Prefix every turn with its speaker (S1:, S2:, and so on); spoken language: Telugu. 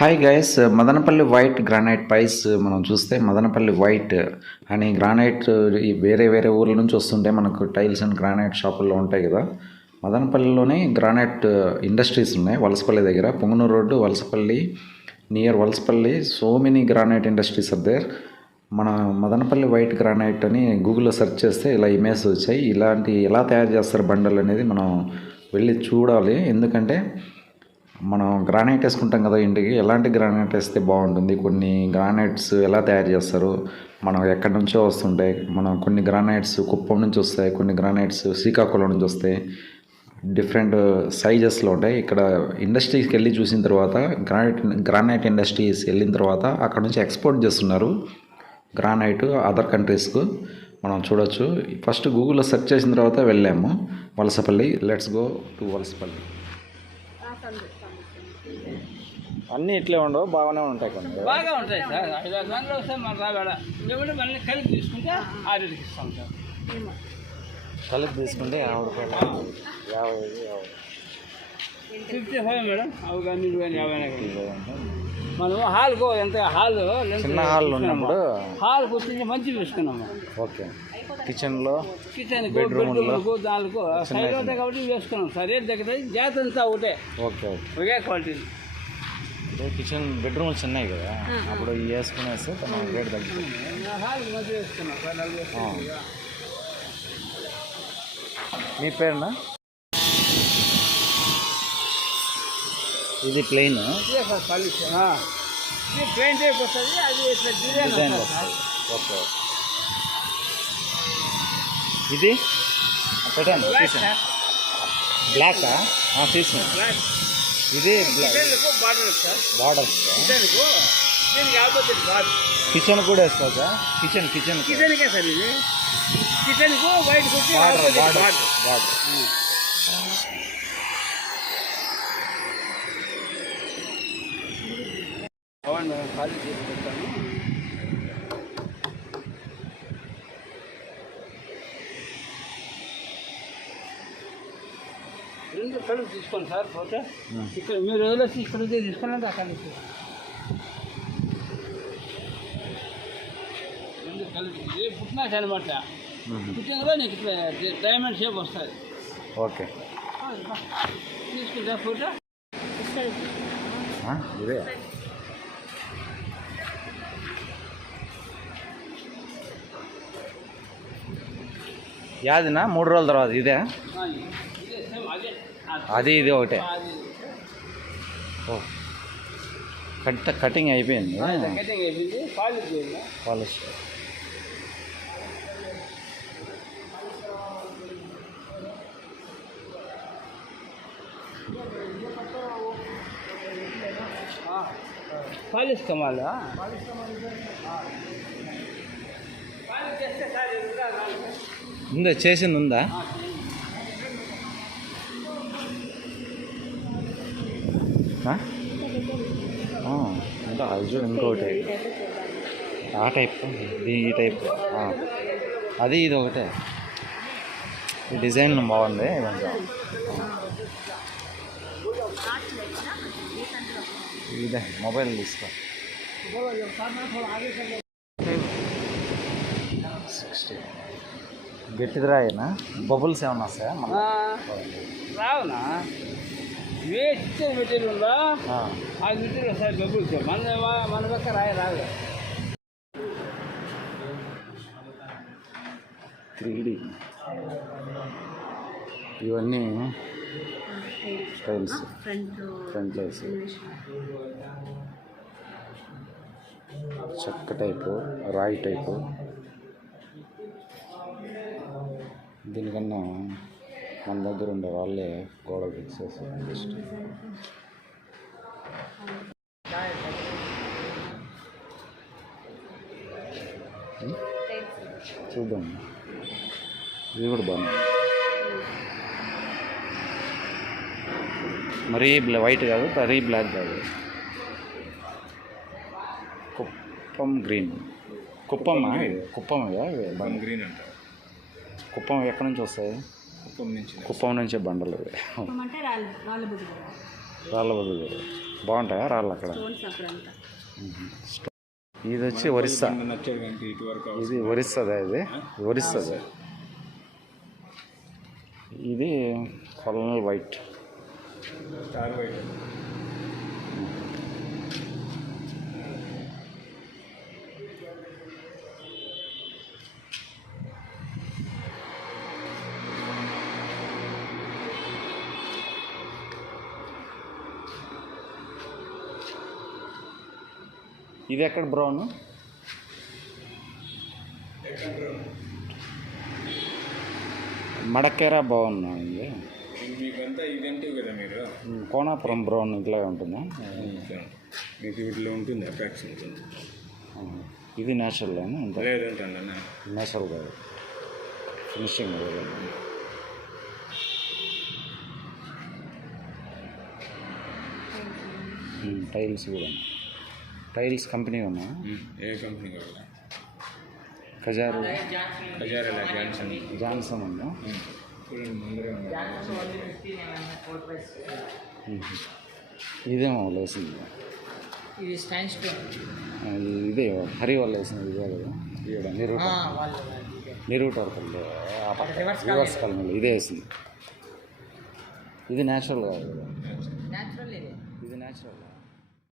S1: Hi guys Madanapalli white granite vice మనం చూస్తే మదనపల్లి వైట్ అని గ్రానైట్ uh, ఈ వేరే వేరే ఊర్ల నుంచి వస్తుంటే మనకు టైల్స్ అండ్ గ్రానైట్ షాపుల్లో ఉంటాయి కదా. మదనపల్లిలోనే గ్రానైట్ ఇండస్ట్రీస్ ఉన్నాయి. వలసపల్లి దగ్గర Punganur road Valasapalli near Valasapalli so many granite industries are there మన మదనపల్లి వైట్ గ్రానైట్ అని గూగుల్లో సెర్చ్ చేస్తే ఇలా ఇమేజ్ వచ్చాయి. ఇలాంటి ఎలా తయారు చేస్తారు బండలు అనేది మనం వెళ్ళి చూడాలి. ఎందుకంటే మనం గ్రానైట్ వేసుకుంటాం కదా ఇంటికి ఎలాంటి గ్రానైట్ వేస్తే బాగుంటుంది? కొన్ని గ్రానైట్స్ ఎలా తయారు చేస్తారు? మనం ఎక్కడి నుంచో వస్తుంటాయి మనం కొన్ని గ్రానైట్స్ కుప్పం నుంచి వస్తాయి కొన్ని గ్రానైట్స్ శ్రీకాకుళం నుంచి వస్తాయి. డిఫరెంట్ సైజెస్లో ఉంటాయి. ఇక్కడ ఇండస్ట్రీస్కి వెళ్ళి చూసిన తర్వాత గ్రానైట్ గ్రానైట్ ఇండస్ట్రీస్ వెళ్ళిన తర్వాత అక్కడ నుంచి ఎక్స్పోర్ట్ చేస్తున్నారు గ్రానైట్ అదర్ కంట్రీస్కు. మనం చూడొచ్చు. ఫస్ట్ గూగుల్లో సెర్చ్ చేసిన తర్వాత వెళ్ళాము. Valasapalli. Let's go to Valasapalli. అన్నీ ఇట్లే ఉండవు బాగానే ఉంటాయి కొన్ని.
S2: బాగా ఉంటాయి సార్. ఐదు ఆరు మంది వస్తే మన రాబేడ లేకుంటే మళ్ళీ కలిపి తీసుకుంటే ఆరుకి ఇస్తాం సార్.
S1: కలిపి తీసుకుంటే యాభై రూపాయలు. యాభై ఐదు యాభై.
S2: Fifty five madam. అవి కానీ ఇవి కానీ యాభై మనం హాల్కు ఎంత హాల్
S1: చిన్న హాల్ ఉన్నప్పుడు
S2: హాల్ కూర్చొని మంచి వేసుకున్నాము
S1: ఓకే. కిచెన్లో
S2: కిచెన్
S1: Bedroom లో?
S2: బెడ్రూమ్లకు దానికి సైడ్ ఉంటాయి కాబట్టి వేసుకున్నాం సార్. దగ్గర జాత అంతా ఒకటే.
S1: Okay okay.
S2: ఒకే క్వాలిటీ.
S1: అంటే కిచెన్ బెడ్రూమ్లు చిన్నవి కదా. అప్పుడు ఇవి వేసుకునేస్తే తన రేట్ తగ్గుతుంది. మీ పేరునా? ఇది ప్లెయిన్
S2: టైప్ వస్తుంది అది డిజైన్
S1: ఓకే ఇది? పెట్టండి
S2: బ్లాక్
S1: తీసాను ఇది
S2: బార్డర్ సార్ బార్డర్
S1: కిచెన్ కూడా వేసుకోవచ్చా? కిచెన్ కిచెన్
S2: కిచెన్కే సార్ ఇది. కిచెన్కు వైట్
S1: బార్డర్ బార్డర్
S2: బార్డర్ ఖాళీ చేసి పెట్టాను కళ్ళు తీసుకోండి సార్ ఫోటో ఇక్కడ మీరు వదిలేసి ఇక్కడ తీసుకోండి అక్కడ నుంచి. రెండు కళ్ళు ఇది పుట్టినాక అనమాట పుట్టినగా నీకు ఇట్లా డైమండ్ షేప్ వస్తుంది.
S1: ఓకే.
S2: తీసుకుంటా ఫోటో
S1: ఇదే. యాదినా? మూడు రోజుల తర్వాత ఇదే.
S2: అదే ఆ,
S1: అది ఇది ఒకటే
S2: అది
S1: ఓ కట్ కటింగ్ అయిపోయింది
S2: కటింగ్ అయిపోయింది పాలిష్ చేయాలి
S1: పాలిష్
S2: పాలిష్ కమాలా పాలిష్ చేస్తే సార్ ఎదురుగా రాదు.
S1: ఉందా చేసింది ఉందా అంటే ఆ, ఇంకా అది ఆ టైప్. ఇది ఈ టైప్. అది ఇది ఒకటే. ఈ డిజైన్ బాగుంది కొంచెం. ఇదే మొబైల్ తీసుకో. సిక్స్టీ. గట్టిది బబుల్స్ ఏమన్నా వస్తాయా?
S2: రావునా? వేస్ట్ మెటీరియల్ ఉందా? ఆ. మెటీరియల్ సార్ డబ్బులు మన మన పక్క రాయి రాదు
S1: త్రీ డి. ఇవన్నీ టైల్స్ ఫ్రంట్ టైల్స్ చెక్క టైపు రాయి టైపు. దీనికన్నా మన దగ్గర ఉండే వాళ్ళే గోడ ఫిక్స్ చేస్తారు. జస్ట్ చూద్దాం. ఇది కూడా బాగుంది. మరీ బ్లా వైట్ కాదు మరీ బ్లాక్ కాదు. కుప్పం గ్రీన్ కుప్పమ్మా ఇది కుప్పం కుప్పం గ్రీన్ అంట కుప్పం ఎక్కడి నుంచి వస్తాయి? కుప్పం నుంచి బండలు.
S3: రాళ్ళు
S1: బదులు బాగుంటాయా రాళ్ళు అక్కడ? ఇది వచ్చి ఒరిస్సా. ఇది ఒరిస్సాదే ఇది? ఒరిస్సాదే? ఇది కొలనల్ వైట్.
S4: Star white.
S1: ఇది ఎక్కడ బ్రౌన్ మడకేరా బాగుంది
S4: మీకంతా ఇదంటే కదా మీరు?
S1: కోనాపురం బ్రౌన్ ఇట్లా ఉంటుందా?
S4: మీకు వీటిలో ఉంటుంది అట్రాక్షన్ ఉంటుంది
S1: ఇది నేచురల్
S4: లేదంటే
S1: నేచురల్ కాదు. ఫినిషింగ్ టైల్స్ కూడా. టైల్స్ కంపెనీ ఉన్నా
S4: ఏ కంపెనీ కావాలి
S1: ఖజారు
S4: హజారెలా జాన్సన్.
S1: జాన్సన్. ఉంది. ఇదేమో వేసింది.
S3: ఇది స్టాండ్ స్టోన్
S1: ఇది హరి వాళ్ళు వేసింది ఇదే కదా? ఈడ నిరూట నిరూట ఆ పక్క. రివర్స్ కాలనీలో ఇదే వేసింది. ఇది న్యాచురల్ కాదు ఇది. న్యాచురల్